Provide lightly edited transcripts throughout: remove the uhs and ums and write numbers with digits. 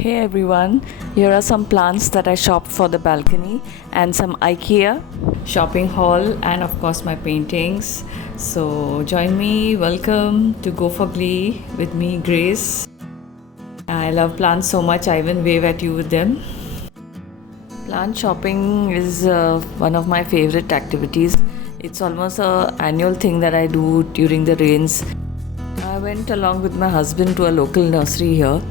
Hey everyone, here are some plants that I shopped for the balcony and some IKEA shopping haul and of course my paintings. So join me, welcome to Go for Glee with me, Grace. I love plants so much, I even wave at you with them. Plant shopping is one of my favorite activities. It's almost an annual thing that I do during the rains. I went along with my husband to a local nursery here.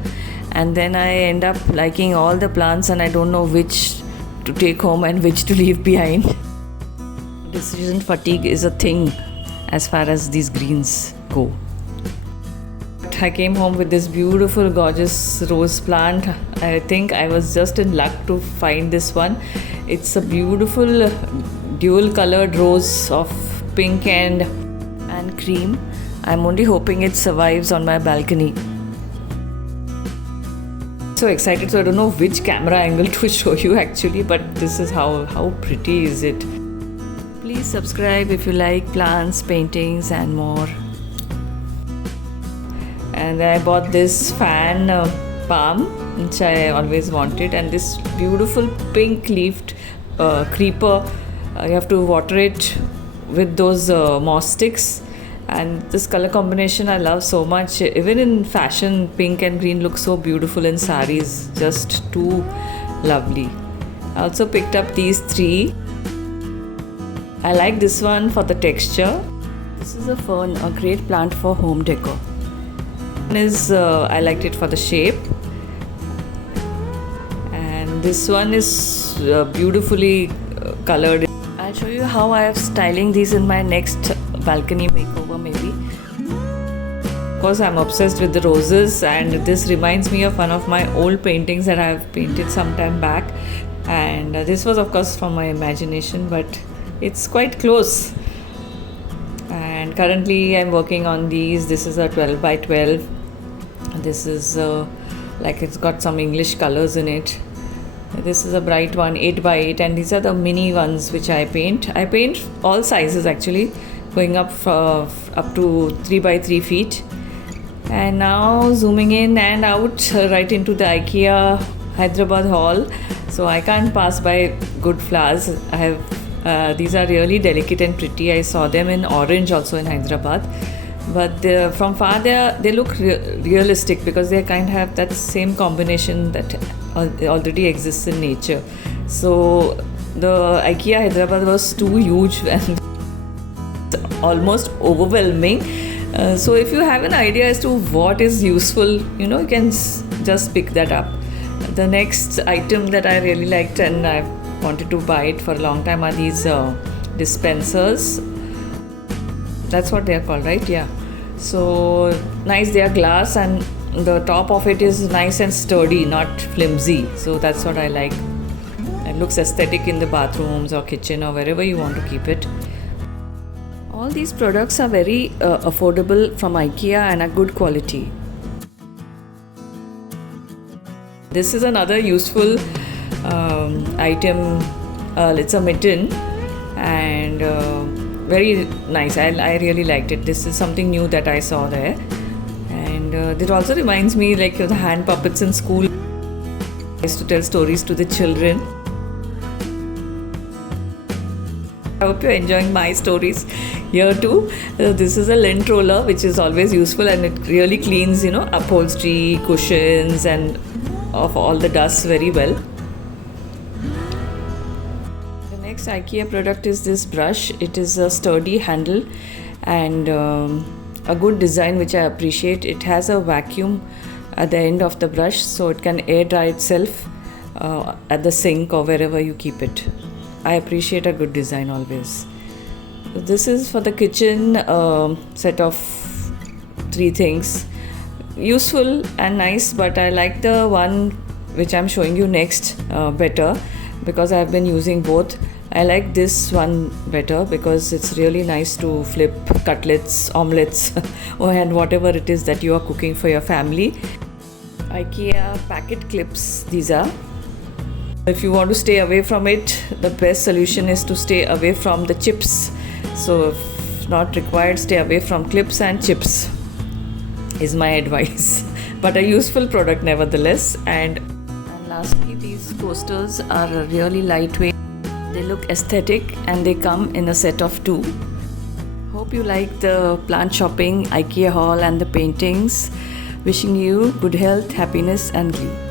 And then I end up liking all the plants and I don't know which to take home and which to leave behind. Decision fatigue is a thing as far as these greens go. I came home with this beautiful gorgeous rose plant. I think I was just in luck to find this one. It's a beautiful dual colored rose of pink and cream. I'm only hoping it survives on my balcony. So excited, so I don't know which camera angle to show you actually, but this is how pretty is it. Please subscribe if you like plants, paintings and more. And I bought this fan palm which I always wanted, and this beautiful pink leafed creeper. You have to water it with those moss sticks. And this color combination I love so much. Even in fashion, pink and green look so beautiful in saris. Just too lovely. I also picked up these three. I like this one for the texture. This is a fern, a great plant for home decor. One is I liked it for the shape. And this one is beautifully colored. I'll show you how I am styling these in my next balcony makeover maybe. Of course, I'm obsessed with the roses, and this reminds me of one of my old paintings that I've painted some time back. And this was of course from my imagination, but it's quite close. And currently I'm working on these. This is a 12 by 12. This is like it's got some English colors in it. This is a bright one, 8 by 8, and these are the mini ones which I paint. I paint all sizes actually, going up to 3 by 3 feet. And now zooming in and out right into the IKEA Hyderabad haul. So I can't pass by good flowers. I have these are really delicate and pretty. I saw them in orange also in Hyderabad. But from far they look realistic because they kind of have that same combination that already exists in nature. So the IKEA Hyderabad was too huge and almost overwhelming. So if you have an idea as to what is useful, you can just pick that up. The next item that I really liked and I wanted to buy it for a long time are these dispensers. That's what they are called, right? Yeah. So nice, they are glass and the top of it is nice and sturdy, not flimsy. So that's what I like. It looks aesthetic in the bathrooms or kitchen or wherever you want to keep it. All these products are very affordable from IKEA and are good quality. This is another useful item. It's a mitten and very nice. I really liked it. This is something new that I saw there. And it also reminds me like the hand puppets in school. I used to tell stories to the children. I hope you're enjoying my stories here too. This is a lint roller which is always useful, and it really cleans upholstery, cushions and of all the dust very well. The next IKEA product is this brush. It is a sturdy handle and a good design which I appreciate. It has a vacuum at the end of the brush so it can air dry itself at the sink or wherever you keep it. I appreciate a good design always. This is for the kitchen set of 3 things. Useful and nice, but I like the one which I'm showing you next better because I've been using both. I like this one better because it's really nice to flip cutlets, omelets and whatever it is that you are cooking for your family. IKEA packet clips these are. If you want to stay away from it, the best solution is to stay away from the chips. So if not required, stay away from clips and chips is my advice. but a useful product nevertheless. And lastly, these coasters are really lightweight. They look aesthetic and they come in a set of 2. Hope you like the plant shopping, IKEA haul and the paintings. Wishing you good health, happiness and glee.